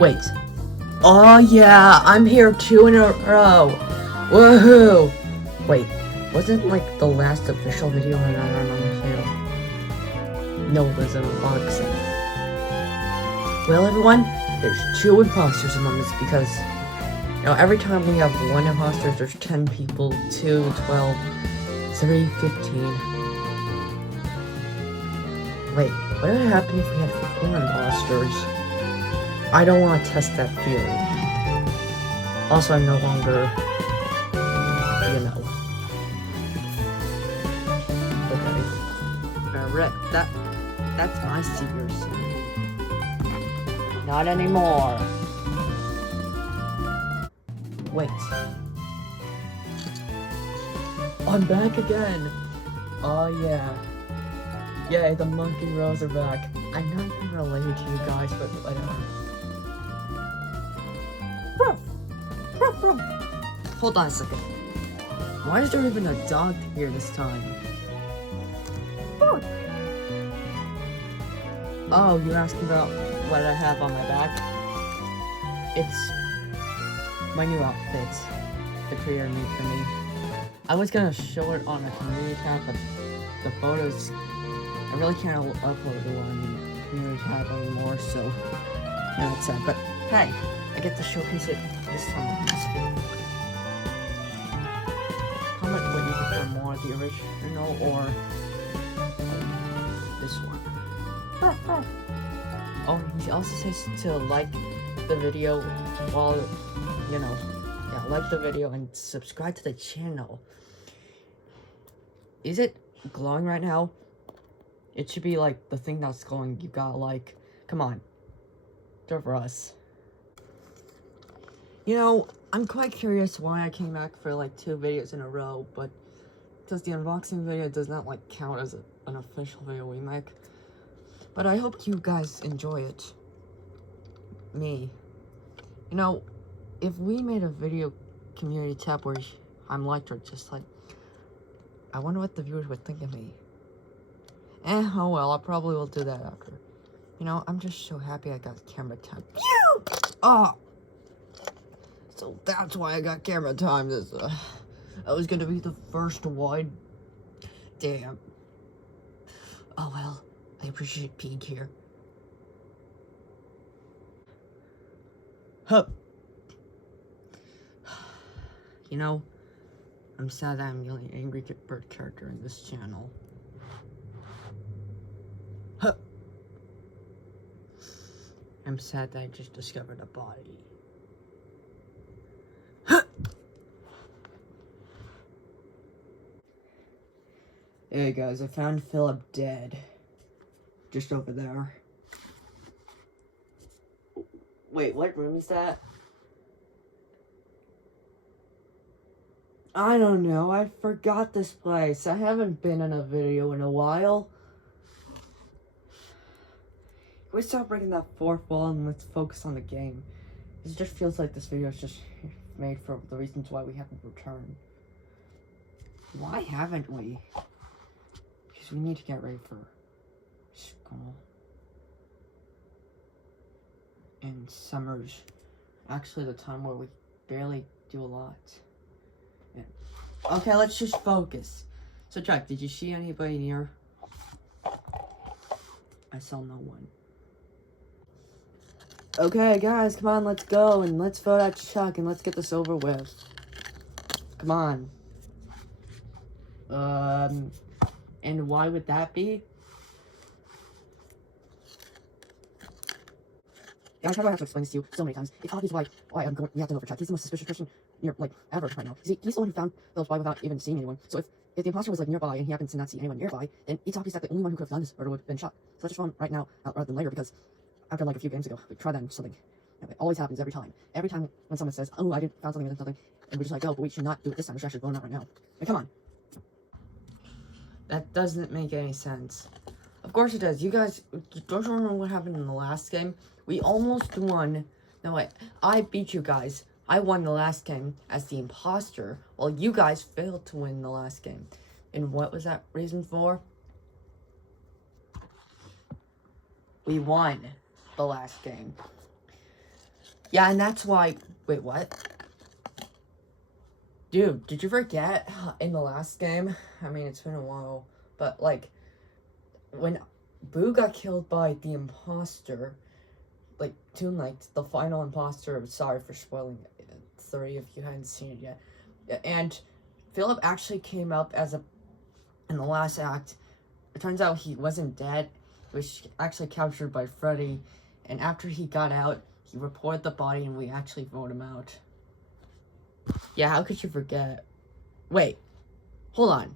Wait. Oh yeah, I'm here 2 in a row. Woohoo! Wait, wasn't like the last official video on REMAKE? No, it was an unboxing. Well, everyone, there's 2 imposters among us because, you know, every time we have 1 imposter, there's 10 people, 2, 12, 3, 15. Wait, what would happen if we had 4 imposters? I don't want to test that theory. Also, I'm no longer, you know. Okay. Rick, that's my secrecy. Not anymore. Wait. I'm back again. Oh yeah. Yay, the monkey rows are back. I'm not even related to you guys, but whatever. Hold on a second. Why is there even a dog here this time? Oh, you're asking about what I have on my back? It's my new outfit the creator made for me. I was gonna show it on a community tab, but the photos, I really can't upload it on the community tab anymore, so yeah, it's sad. But hey, I get to showcase it this time. Comment what you prefer more, the original or this one. Oh, he also says to like the video while, you know, yeah, like the video and subscribe to the channel. Is it glowing right now? It should be like the thing that's glowing. You gotta like, come on, do it for us. You know, I'm quite curious why I came back for like 2 videos in a row, but because the unboxing video does not like count as an official video we make. But I hope you guys enjoy it. Me. You know, if we made a video community tab where I'm liked or just like, I wonder what the viewers would think of me. Oh well, I probably will do that after. You know, I'm just so happy I got camera time. Pew! Oh! So that's why I got camera time. This, I was gonna be the first one. Damn. Oh well, I appreciate being here. Huh. You know, I'm sad that I'm the only angry bird character in this channel. Huh. I'm sad that I just discovered a body. Huh. Hey guys, I found Philip dead. Just over there. Wait, what room is that? I don't know, I forgot this place. I haven't been in a video in a while. Can we stop breaking that 4th wall and let's focus on the game? It just feels like this video is just made for the reasons why we haven't returned. Why haven't we? Because we need to get ready for school. And summer's actually the time where we barely do a lot. Yeah. Okay, let's just focus. So Chuck, did you see anybody near? I saw no one. Okay, guys, come on, let's go and let's vote out Chuck and let's get this over with. Come on. And why would that be? Yeah, I have to explain this to you so many times. It's obvious why we have to vote for Chuck. He's the most suspicious person ever right now. See, he's the one who found Philip's body without even seeing anyone. So if the imposter was like nearby and he happens to not see anyone nearby, then it's obvious that the only one who could have done this murder would have been Chuck. So let's just run right now rather than later, because after like a few games ago, we tried that and something. It always happens every time. Every time when someone says, "Oh, I found something," and something, and we're just like, "Oh, but we should not do it this time. We should actually vote out right now." Like, come on. That doesn't make any sense. Of course it does. You guys, don't you remember what happened in the last game? We almost won. No, wait. I beat you guys. I won the last game as the imposter, while you guys failed to win the last game. And what was that reason for? We won the last game. Yeah, and that's why... Wait, what? Dude, did you forget in the last game? I mean, it's been a while, but, like, when Boo got killed by the imposter, like, Toon Knight, the final imposter, sorry for spoiling it, 30 if you hadn't seen it yet, and Philip actually came up as in the last act. It turns out he wasn't dead. He was actually captured by Freddy, and after he got out, he reported the body, and we actually voted him out. Yeah, how could you forget? Wait, hold on.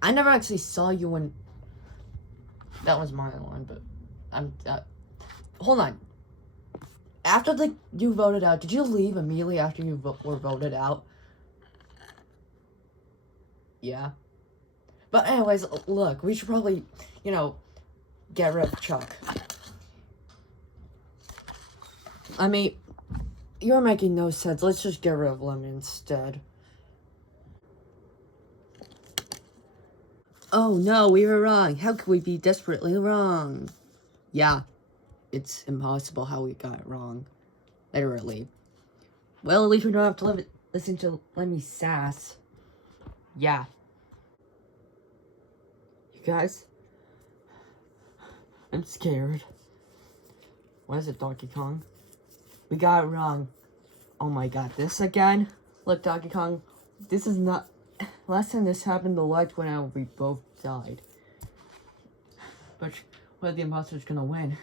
I never actually saw you when... That was my one, but I'm... hold on. After, like, you voted out, did you leave immediately after you were voted out? Yeah. But anyways, look, we should probably, you know, get rid of Chuck. I mean, you're making no sense. Let's just get rid of Lemmy instead. Oh no, we were wrong. How could we be desperately wrong? Yeah, it's impossible how we got it wrong. Literally. Well, at least we don't have to listen to Lemmy's sass. Yeah. You guys? I'm scared. What is it, Donkey Kong? We got it wrong. Oh my god, this again? Look, Donkey Kong, this is not... Last time this happened, the lights went out, we both died. But what are the imposters gonna win?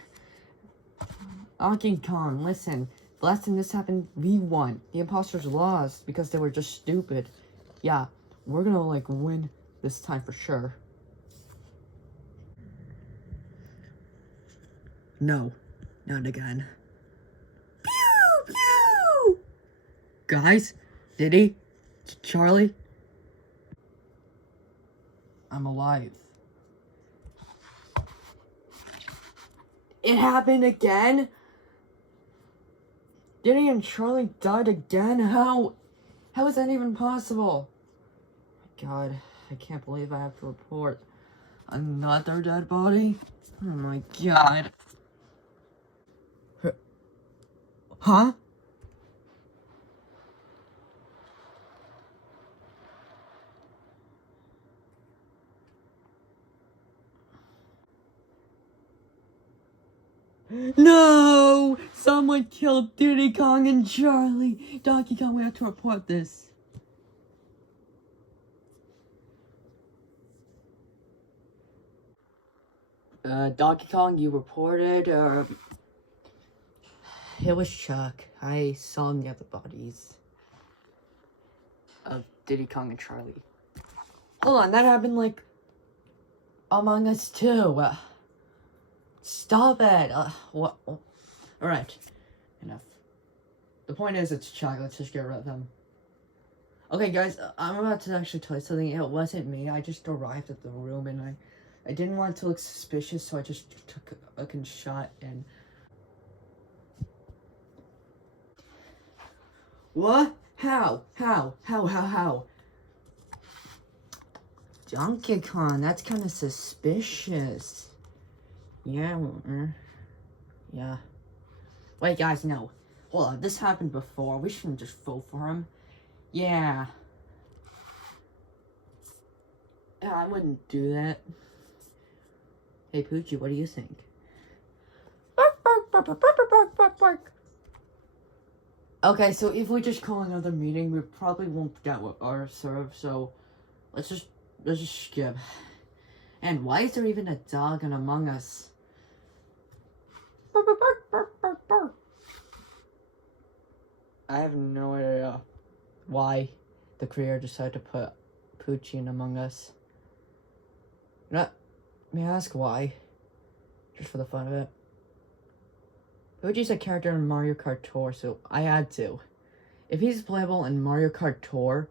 Donkey Kong, listen. The last time this happened, we won. The imposters lost because they were just stupid. Yeah, we're gonna, like, win this time for sure. No, not again. Pew! Pew! Guys, Diddy, Charlie, I'm alive. It happened again? Diddy and Charlie died again? How is that even possible? God, I can't believe I have to report another dead body. Oh my god. Huh? No! Someone killed Diddy Kong and Charlie. Donkey Kong, we have to report this. Donkey Kong, you reported, it was Chuck. I saw the other bodies of Diddy Kong and Charlie. Hold on, that happened, like, Among Us too. Stop it. What? Alright, enough. The point is, it's Chuck. Let's just get rid of him. Okay, guys, I'm about to actually tell you something. It wasn't me. I just arrived at the room, and I didn't want to look suspicious, so I just took a shot, and... What? How? Donkey Kong, that's kind of suspicious. Yeah, yeah. Wait, guys, no. Hold on, this happened before. We shouldn't just vote for him. Yeah. I wouldn't do that. Hey, Poochie, what do you think? Okay, so if we just call another meeting, we probably won't get what are served, so let's just skip. And why is there even a dog in Among Us? I have no idea why the creator decided to put Poochie in Among Us. May I ask why? Just for the fun of it. Poochie's a character in Mario Kart Tour, so I had to. If he's playable in Mario Kart Tour,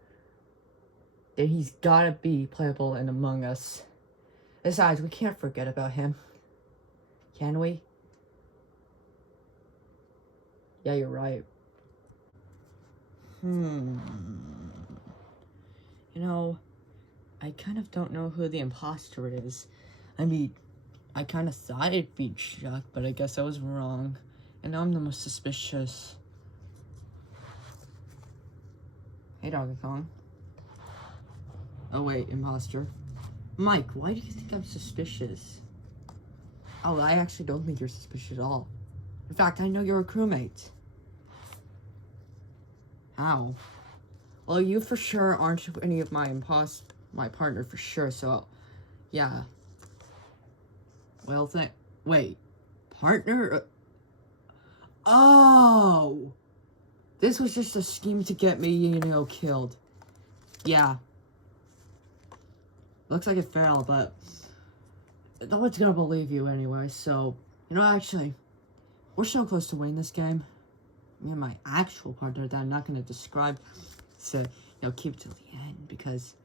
then he's gotta be playable in Among Us. Besides, we can't forget about him. Can we? Yeah, you're right. You know, I kind of don't know who the imposter is. I mean, I kind of thought it'd be Chuck, but I guess I was wrong. And now I'm the most suspicious. Hey, Donkey Kong. Oh, wait, imposter. Mike, why do you think I'm suspicious? Oh, I actually don't think you're suspicious at all. In fact, I know you're a crewmate. How? Well, you for sure aren't any of my partner for sure, so, yeah. Well, wait. Partner? Oh! This was just a scheme to get me, you know, killed. Yeah. Looks like it failed, but no one's gonna believe you anyway, so, you know, actually, we're so close to winning this game. Me and my actual partner that I'm not gonna describe, so, you know, keep it till the end, because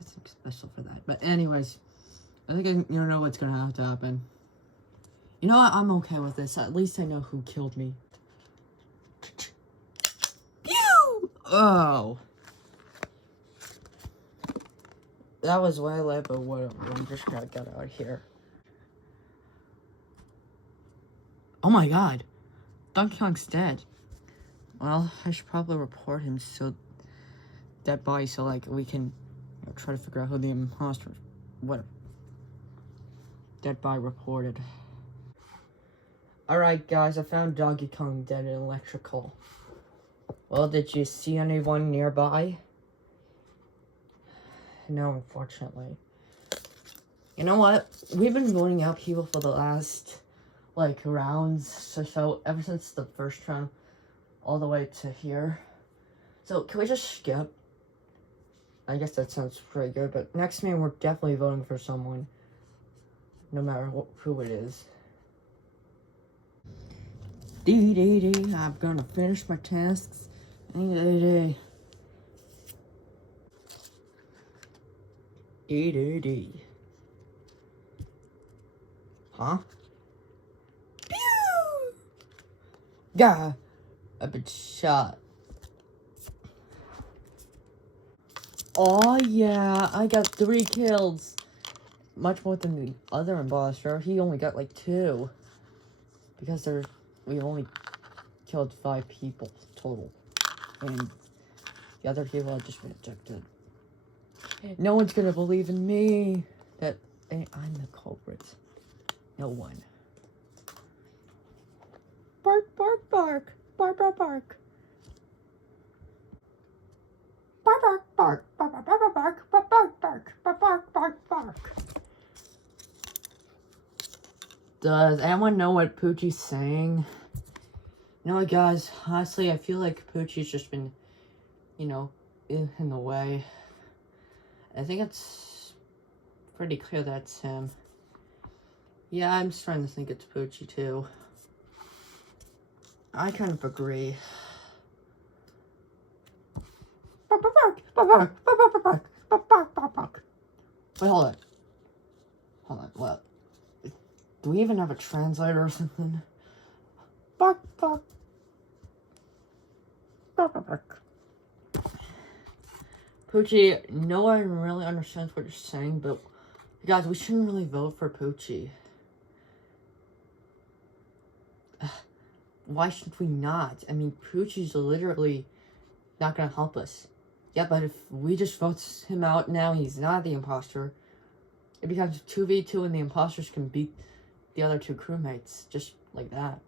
it's something special for that. But anyways, I think you know what's gonna have to happen. You know what, I'm okay with this. At least I know who killed me. Pew! Oh. That was way late, but whatever. I'm just gonna get out of here. Oh my god. Donkey Kong's dead. Well, I should probably report him so dead body so like we can, you know, try to figure out who the imposter. What? Dead body reported. Alright guys, I found Donkey Kong dead in electrical. Well, did you see anyone nearby? No, unfortunately. You know what? We've been voting out people for the last, like, rounds so ever since the first round all the way to here. So, can we just skip? I guess that sounds pretty good, but next time we're definitely voting for someone. No matter who it is. I'm gonna finish my tasks. Huh? Pew! Yeah, I've been shot. Oh yeah, I got 3 kills. Much more than the other imposter. He only got like 2. Because we only killed 5 people total. And the other people have just been ejected. No one's gonna believe in me that I'm the culprit. No one. Bark, bark, bark. Bark, bark, bark. Bark, bark, bark. Bark, bark, bark, bark. Bark, bark, bark. Bark, bark, bark. Does anyone know what Poochie's saying? You know what, guys? Honestly, I feel like Poochie's just been, you know, in the way. I think it's pretty clear that's him. Yeah, I'm starting to think it's Poochie, too. I kind of agree. Wait, hold on. Hold on, what? Do we even have a translator or something? Bark, bark. Bark, bark, bark. Poochie, no one really understands what you're saying, but guys, we shouldn't really vote for Poochie. Why should we not? I mean, Poochie's literally not gonna help us. Yeah, but if we just vote him out now, he's not the imposter. It becomes 2v2 and the imposters can beat the other 2 crewmates, just like that.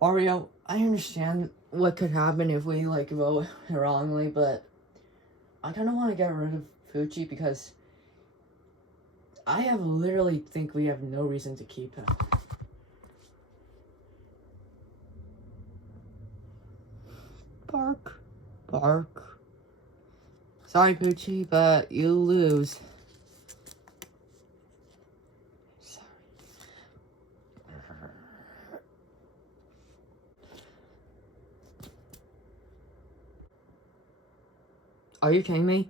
Mario, I understand what could happen if we, like, vote wrongly, but I kind of want to get rid of Poochie because I have literally think we have no reason to keep him. Bark. Bark. Sorry, Poochie, but you lose. Sorry. Are you kidding me?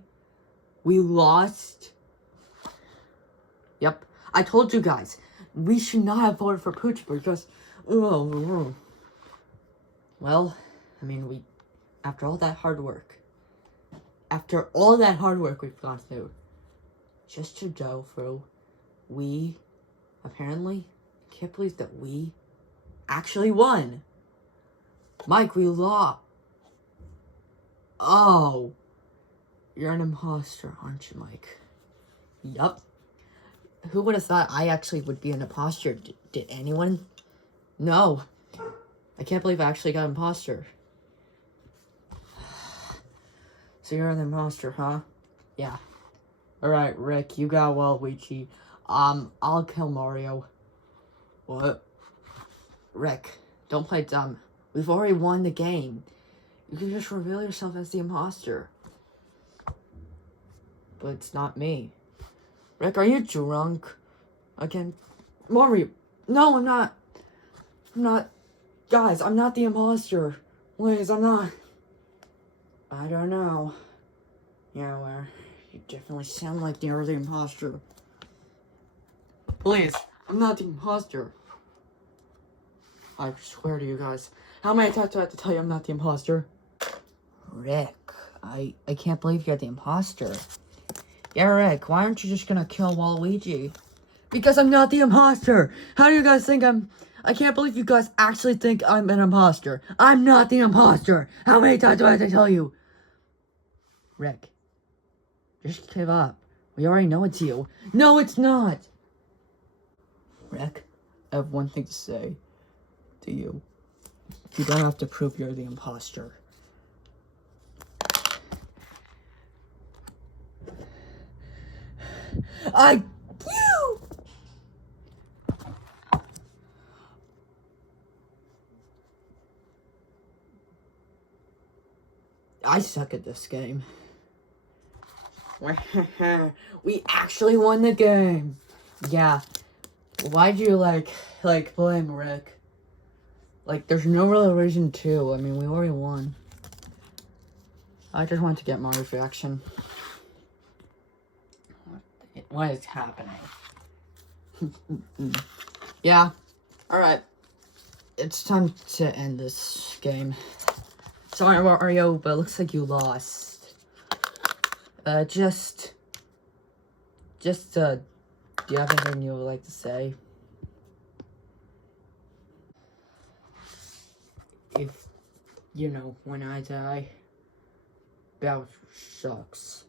We lost? Yep. I told you guys, we should not have voted for Poochie because... Well, I mean, after all that hard work we've gone through, just to go through, we apparently can't believe that we actually won. Mike, we lost. Oh, you're an imposter, aren't you, Mike? Yup. Who would have thought I actually would be an imposter? Did anyone? No. I can't believe I actually got imposter. So you're an imposter, huh? Yeah. Alright, Rick, you got Waluigi. I'll kill Mario. What? Rick, don't play dumb. We've already won the game. You can just reveal yourself as the imposter. But it's not me. Rick, are you drunk? Again? Mario! No, I'm not. I'm not. Guys, I'm not the imposter. Please, I'm not. I don't know. Yeah, well, you definitely sound like you're the imposter. Please, I'm not the imposter. I swear to you guys. How many times do I have to tell you I'm not the imposter? Rick, I can't believe you're the imposter. Yeah, Rick, why aren't you just gonna kill Waluigi? Because I'm not the imposter! How do you guys think I can't believe you guys actually think I'm an imposter. I'm not the imposter! How many times do I have to tell you? Rick, just give up. We already know it's you. No, it's not! Rick, I have one thing to say to you. You don't have to prove you're the imposter. I suck at this game. We actually won the game. Yeah. Why'd you like blame Rick? Like, there's no real reason to. I mean, we already won. I just want to get Mario's reaction. What is happening? Yeah. Alright. It's time to end this game. Sorry, Mario, but it looks like you lost. Do you have anything you would like to say? If, when I die, that sucks.